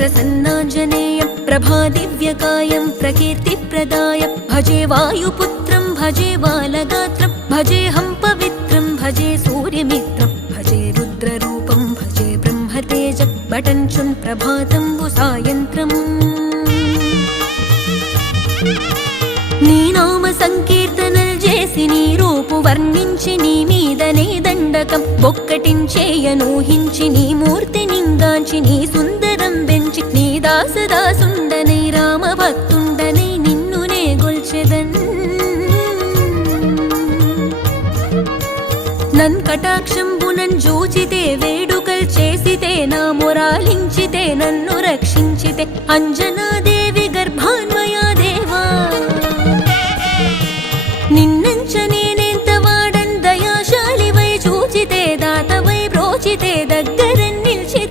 प्रसन्नाञ्जनेयं प्रभादिव्यकायं प्रकीर्तिप्रदाय भजे वायुपुत्रं भजे बालगात्रं भजेऽहं पवित्रं भजे सूर्यमित्रं भजे रुद्ररूपं भजे ब्रह्मतेज बटञ्चुन् प्रभातं सायन्त्रम् నీ నామ సంకీర్తనలు చేసి నీ రూపు వర్ణించి నీ మీదనే దండకం ఒక్కటించేయనూహించి నీ మూర్తి నింగాంచి నీ సుందరం పెంచి నీ దాసదాసుండనై రామభక్తుండనై నిన్నునే గొల్చెదన్ నన్ కటాక్షంబునన్ జూచితే వేడుకల్ చేసితే నా మొరాలించితే నన్ను రక్షించితే అంజనాదే